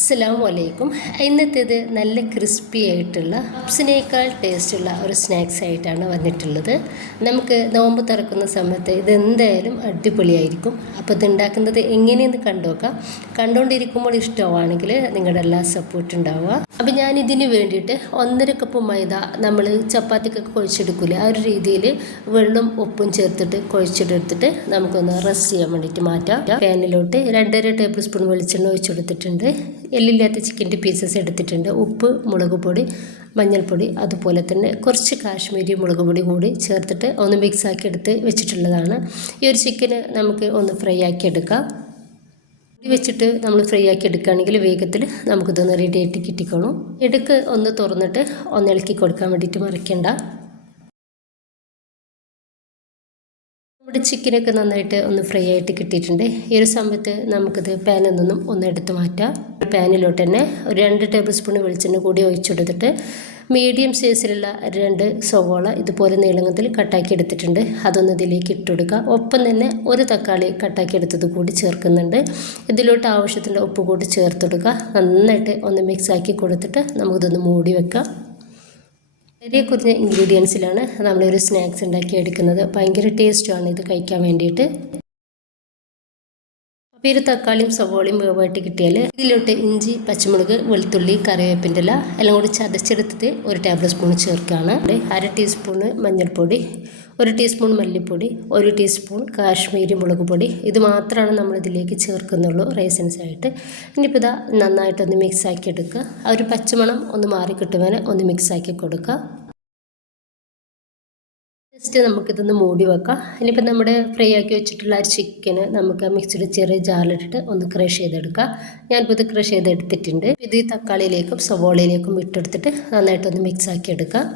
അസ്സലാമു അലൈക്കും. ഇന്നത്തേത് നല്ല ക്രിസ്പി ആയിട്ടുള്ള പപ്സിനേക്കാൾ ടേസ്റ്റുള്ള ഒരു സ്നാക്സ് ആയിട്ടാണ് വന്നിട്ടുള്ളത്. നമുക്ക് നോമ്പ് തുറക്കുന്ന സമയത്ത് ഇതെന്തായാലും അടിപൊളിയായിരിക്കും. അപ്പോൾ ഇത് ഉണ്ടാക്കുന്നത് എങ്ങനെയെന്ന് കണ്ടുനോക്കാം. കണ്ടുകൊണ്ടിരിക്കുമ്പോൾ ഇഷ്ടമാണെങ്കിൽ നിങ്ങളുടെ എല്ലാ സപ്പോർട്ട് ഉണ്ടാവുക. അപ്പോൾ ഞാനിതിന് വേണ്ടിയിട്ട് 1.5 കപ്പ് മൈദ നമ്മൾ ചപ്പാത്തിക്കൊക്കെ കുഴച്ചെടുക്കില്ല, ആ ഒരു രീതിയിൽ വെള്ളം ഉപ്പും ചേർത്തിട്ട് കുഴച്ചെടുത്തിട്ട് നമുക്കൊന്ന് റെസ്റ്റ് ചെയ്യാൻ വേണ്ടിയിട്ട് മാറ്റാം. പാനിലോട്ട് 2.5 ടേബിൾ സ്പൂൺ വെളിച്ചെണ്ണ ഒഴിച്ചെടുത്തിട്ടുണ്ട്. എല്ലില്ലാത്ത ചിക്കൻ്റെ പീസസ് എടുത്തിട്ടുണ്ട്. ഉപ്പ്, മുളക് പൊടി, മഞ്ഞൾപ്പൊടി, അതുപോലെ തന്നെ കുറച്ച് കാശ്മീരി മുളക് പൊടി കൂടി ചേർത്തിട്ട് ഒന്ന് മിക്സാക്കി എടുത്ത് വെച്ചിട്ടുള്ളതാണ്. ഈ ഒരു ചിക്കന് നമുക്ക് ഒന്ന് ഫ്രൈ ആക്കി എടുക്കാം. വെച്ചിട്ട് നമ്മൾ ഫ്രൈ ആക്കി എടുക്കുകയാണെങ്കിൽ വേഗത്തിൽ നമുക്കിതൊന്ന് റെഡി ആയിട്ട് കിട്ടിക്കോളും. ഇടയ്ക്ക് ഒന്ന് തുറന്നിട്ട് ഒന്ന് ഇളക്കി കൊടുക്കാൻ വേണ്ടിയിട്ട് മറിക്കണ്ട. നമ്മുടെ ചിക്കനൊക്കെ നന്നായിട്ട് ഒന്ന് ഫ്രൈ ആയിട്ട് കിട്ടിയിട്ടുണ്ട്. ഈ ഒരു സമയത്ത് നമുക്കിത് പാനിൽ നിന്നും ഒന്ന് എടുത്ത് മാറ്റാം. പാനിലോട്ട് തന്നെ ഒരു 2 ടേബിൾ സ്പൂൺ വെളിച്ചെണ്ണ കൂടി ഒഴിച്ചെടുത്തിട്ട് മീഡിയം സൈസിലുള്ള 2 സവോള ഇതുപോലെ നീളത്തിൽ കട്ടാക്കി എടുത്തിട്ടുണ്ട്. അതൊന്ന് ഇതിലേക്ക് ഇട്ടുകൊടുക്കുക. ഒപ്പം തന്നെ ഒരു തക്കാളി കട്ടാക്കി എടുത്തത് കൂടി ചേർക്കുന്നുണ്ട്. ഇതിലോട്ട് ആവശ്യത്തിൻ്റെ ഉപ്പ് കൂടി ചേർത്തെടുക്കുക. നന്നായിട്ട് ഒന്ന് മിക്സാക്കി കൊടുത്തിട്ട് നമുക്കിതൊന്ന് മൂടി വെക്കാം. വളരെ കുറഞ്ഞ ഇൻഗ്രീഡിയൻസിലാണ് നമ്മളൊരു സ്നാക്സ് ഉണ്ടാക്കി എടുക്കുന്നത്. ഭയങ്കര ടേസ്റ്റുമാണ് ഇത് കഴിക്കാൻ വേണ്ടിയിട്ട്. അപ്പോൾ ഒരു തക്കാളിയും സവോളയും വേവായിട്ട് കിട്ടിയാൽ ഇതിലോട്ട് ഇഞ്ചി, പച്ചമുളക്, വെളുത്തുള്ളി, കറിവേപ്പിൻ്റെ ഇല എല്ലാം കൂടി ചതച്ചെടുത്തിട്ട് 1 ടേബിൾ സ്പൂൺ ചേർക്കുകയാണ്. 1/2 ടീസ്പൂണ് മഞ്ഞൾപ്പൊടി, 1 ടീസ്പൂൺ മല്ലിപ്പൊടി, 1 ടീസ്പൂൺ കാശ്മീരി മുളക് പൊടി. ഇത് മാത്രമാണ് നമ്മളിതിലേക്ക് ചേർക്കുന്നുള്ളൂ റൈസൻസായിട്ട്. ഇനിയിപ്പോൾ ഇതാ നന്നായിട്ടൊന്ന് മിക്സാക്കി എടുക്കുക. ആ ഒരു പച്ചമണം ഒന്ന് മാറിക്കിട്ടുവാൻ ഒന്ന് മിക്സാക്കി കൊടുക്കുക. ജസ്റ്റ് നമുക്കിതൊന്ന് മൂടി വെക്കാം. ഇനിയിപ്പോൾ നമ്മുടെ ഫ്രൈ ആക്കി വെച്ചിട്ടുള്ള ചിക്കന് നമുക്ക് മിക്സിയുടെ ചെറിയ ജാറിലിട്ടിട്ട് ഒന്ന് ക്രഷ് ചെയ്തെടുക്കാം. ഞാനിപ്പോൾ ഇത് ക്രഷ് ചെയ്തെടുത്തിട്ടുണ്ട്. ഇത് ഈ തക്കാളിയിലേക്കും സവോളയിലേക്കും ഇട്ടെടുത്തിട്ട് നന്നായിട്ടൊന്ന് മിക്സാക്കി എടുക്കാം.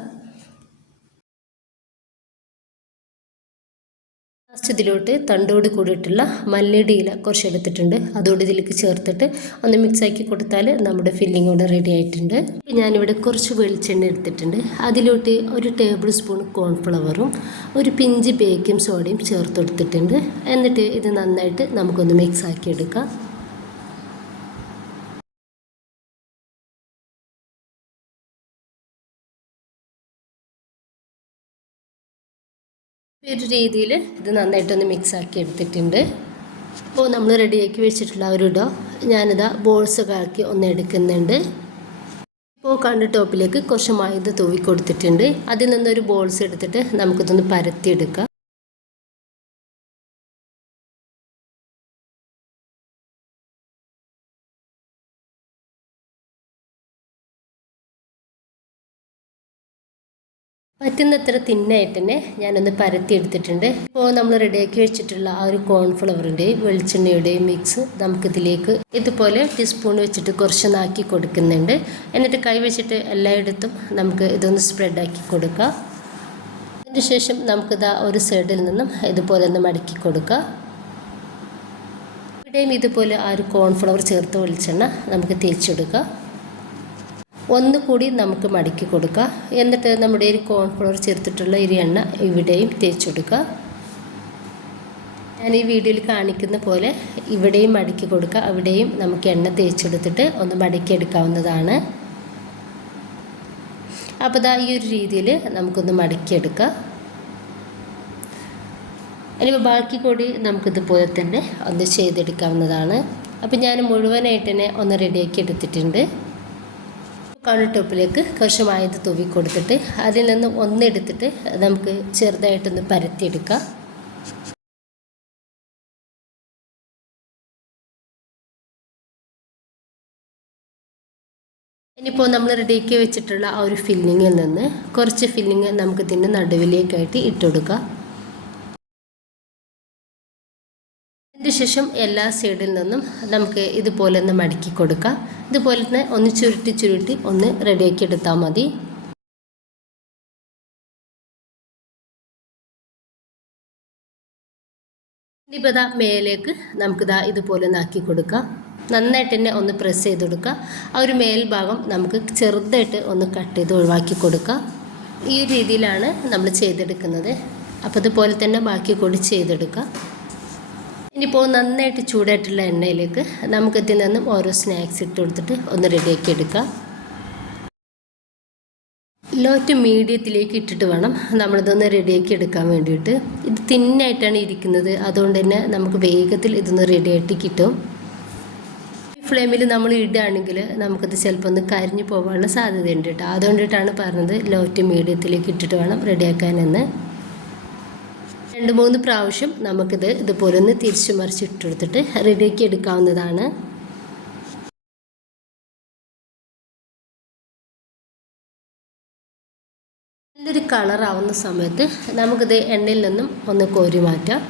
ലാസ്റ്റ് ഇതിലോട്ട് തണ്ടോട് കൂടിയിട്ടുള്ള മല്ലിയുടെ ഇല കുറച്ച് എടുത്തിട്ടുണ്ട്. അതോടെ ഇതിലേക്ക് ചേർത്തിട്ട് ഒന്ന് മിക്സാക്കി കൊടുത്താൽ നമ്മുടെ ഫില്ലിംഗ് ഇവിടെ റെഡി ആയിട്ടുണ്ട്. ഞാനിവിടെ കുറച്ച് വെളിച്ചെണ്ണ എടുത്തിട്ടുണ്ട്. അതിലോട്ട് 1 ടേബിൾ സ്പൂൺ കോൺഫ്ലവറും 1 പിഞ്ച് ബേക്കിംഗ് സോഡയും ചേർത്തെടുത്തിട്ടുണ്ട്. എന്നിട്ട് ഇത് നന്നായിട്ട് നമുക്കൊന്ന് മിക്സാക്കി എടുക്കാം. ഒരു രീതിയിൽ ഇത് നന്നായിട്ടൊന്ന് മിക്സാക്കി എടുത്തിട്ടുണ്ട്. അപ്പോൾ നമ്മൾ റെഡിയാക്കി വെച്ചിട്ടുള്ള ഒരു ഡോ ഞാനിതാ ബോൾസ് ആക്കി ഒന്ന് എടുക്കുന്നുണ്ട്. ഇപ്പോൾ കണ്ട ടോപ്പിലേക്ക് കുറച്ച് മൈദ തൂവി കൊടുത്തിട്ടുണ്ട്. അതിൽ നിന്നൊരു ബോൾസ് എടുത്തിട്ട് നമുക്കിതൊന്ന് പരത്തിയെടുക്കാം. പറ്റുന്നത്ര തിന്നായിട്ട് തന്നെ ഞാനൊന്ന് പരത്തി എടുത്തിട്ടുണ്ട്. ഇപ്പോൾ നമ്മൾ റെഡിയാക്കി വെച്ചിട്ടുള്ള ആ ഒരു കോൺഫ്ലവറിൻ്റെയും വെളിച്ചെണ്ണയുടെയും മിക്സ് നമുക്കിതിലേക്ക് ഇതുപോലെ ടീസ്പൂൺ വെച്ചിട്ട് കുറച്ച് നാക്കി കൊടുക്കുന്നുണ്ട്. എന്നിട്ട് കൈ വെച്ചിട്ട് എല്ലായിടത്തും നമുക്ക് ഇതൊന്ന് സ്പ്രെഡാക്കി കൊടുക്കുക. അതിന് ശേഷം നമുക്കിതാ ഒരു സൈഡിൽ നിന്നും ഇതുപോലെ ഒന്ന് മടക്കി കൊടുക്കുക. ഇവിടെയും ഇതുപോലെ ആ ഒരു കോൺഫ്ലവർ ചേർത്ത് വെളിച്ചെണ്ണ നമുക്ക് തേച്ചെടുക്കുക. ഒന്നുകൂടി നമുക്ക് മടക്കി കൊടുക്കുക. എന്നിട്ട് നമ്മുടെ ഈ കോൺഫ്ലവർ ചേർത്തിട്ടുള്ള ഈ എണ്ണ ഇവിടെയും തേച്ച് കൊടുക്കുക. ഞാൻ ഈ വീഡിയോയിൽ കാണിക്കുന്ന പോലെ ഇവിടെയും മടക്കി കൊടുക്കുക. അവിടെയും നമുക്ക് എണ്ണ തേച്ചെടുത്തിട്ട് ഒന്ന് മടക്കിയെടുക്കാവുന്നതാണ്. അപ്പോൾ ഇതാ ഈ ഒരു രീതിയിൽ നമുക്കൊന്ന് മടക്കിയെടുക്കുക. ഇനിയിപ്പോൾ ബാക്കി കൂടി നമുക്കിതുപോലെ തന്നെ ഒന്ന് ചെയ്തെടുക്കാവുന്നതാണ്. അപ്പോൾ ഞാൻ മുഴുവനായിട്ട് തന്നെ ഒന്ന് റെഡിയാക്കി എടുത്തിട്ടുണ്ട്. കൗണ്ടർ ടോപ്പിലേക്ക് കുറച്ച് മൈദ തൂവി കൊടുത്തിട്ട് അതിൽ നിന്ന് ഒന്നെടുത്തിട്ട് നമുക്ക് ചെറുതായിട്ടൊന്ന് പരത്തിയെടുക്കാം. ഇനിയിപ്പോൾ നമ്മൾ റെഡിയാക്കി വെച്ചിട്ടുള്ള ആ ഒരു ഫില്ലിങ്ങിൽ നിന്ന് കുറച്ച് ഫില്ലിങ് നമുക്ക് ഇതിൻ്റെ നടുവിലേക്കായിട്ട് ഇട്ടുകൊടുക്കാം. അതിന് ശേഷം എല്ലാ സൈഡിൽ നിന്നും നമുക്ക് ഇതുപോലെ ഒന്ന് മടക്കി കൊടുക്കാം. ഇതുപോലെ തന്നെ ഒന്ന് ചുരുട്ടി ഒന്ന് റെഡിയാക്കി എടുത്താൽ മതി. ഇനിയിപ്പോൾ ഇതാ മേലേക്ക് നമുക്കിതാ ഇതുപോലെ ഒന്ന് ആക്കി കൊടുക്കാം. നന്നായിട്ട് തന്നെ ഒന്ന് പ്രസ് ചെയ്ത് കൊടുക്കുക. ആ ഒരു മേൽഭാഗം നമുക്ക് ചെറുതായിട്ട് ഒന്ന് കട്ട് ചെയ്ത് ഒഴിവാക്കി കൊടുക്കുക. ഈ രീതിയിലാണ് നമ്മൾ ചെയ്തെടുക്കുന്നത്. അപ്പോൾ ഇതുപോലെ തന്നെ ബാക്കി കൂടി ചെയ്തെടുക്കുക. ഇനിയിപ്പോൾ നന്നായിട്ട് ചൂടായിട്ടുള്ള എണ്ണയിലേക്ക് നമുക്ക് ഇതിൽ നിന്നും ഓരോ സ്നാക്സ് ഇട്ട് കൊടുത്തിട്ട് ഒന്ന് റെഡിയാക്കി എടുക്കാം. ലോ ടു മീഡിയത്തിലേക്ക് ഇട്ടിട്ട് വേണം നമ്മളിതൊന്ന് റെഡിയാക്കി എടുക്കാൻ വേണ്ടിയിട്ട്. ഇത് തിന്നായിട്ടാണ് ഇരിക്കുന്നത്, അതുകൊണ്ട് തന്നെ നമുക്ക് വേഗത്തിൽ ഇതൊന്ന് റെഡിയായിട്ട് കിട്ടും. ഫ്ലെയിമിൽ നമ്മൾ ഇടുകയാണെങ്കിൽ നമുക്കത് ചിലപ്പോൾ ഒന്ന് കരിഞ്ഞു പോകാനുള്ള സാധ്യതയുണ്ട് കേട്ടോ. അതുകൊണ്ടിട്ടാണ് പറഞ്ഞത് ലോ ടു മീഡിയത്തിലേക്ക് ഇട്ടിട്ട് വേണം റെഡിയാക്കാനെന്ന്. 2-3 പ്രാവശ്യം നമുക്കിത് ഇതുപോലെ ഒന്ന് തിരിച്ചു മറിച്ച് ഇട്ടെടുത്തിട്ട് റെഡിയാക്കി എടുക്കാവുന്നതാണ്. നല്ലൊരു കളറാവുന്ന സമയത്ത് നമുക്കിത് എണ്ണയിൽ നിന്നും ഒന്ന് കോരി മാറ്റാം.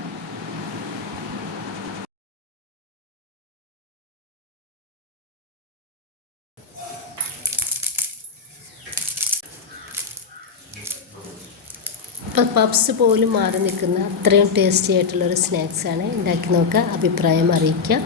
ഇപ്പോൾ പപ്സ് പോലും മാറി നിൽക്കുന്ന അത്രയും ടേസ്റ്റി ആയിട്ടുള്ളൊരു സ്നാക്സാണ്. ഉണ്ടാക്കി നോക്കുക, അഭിപ്രായം അറിയിക്കുക.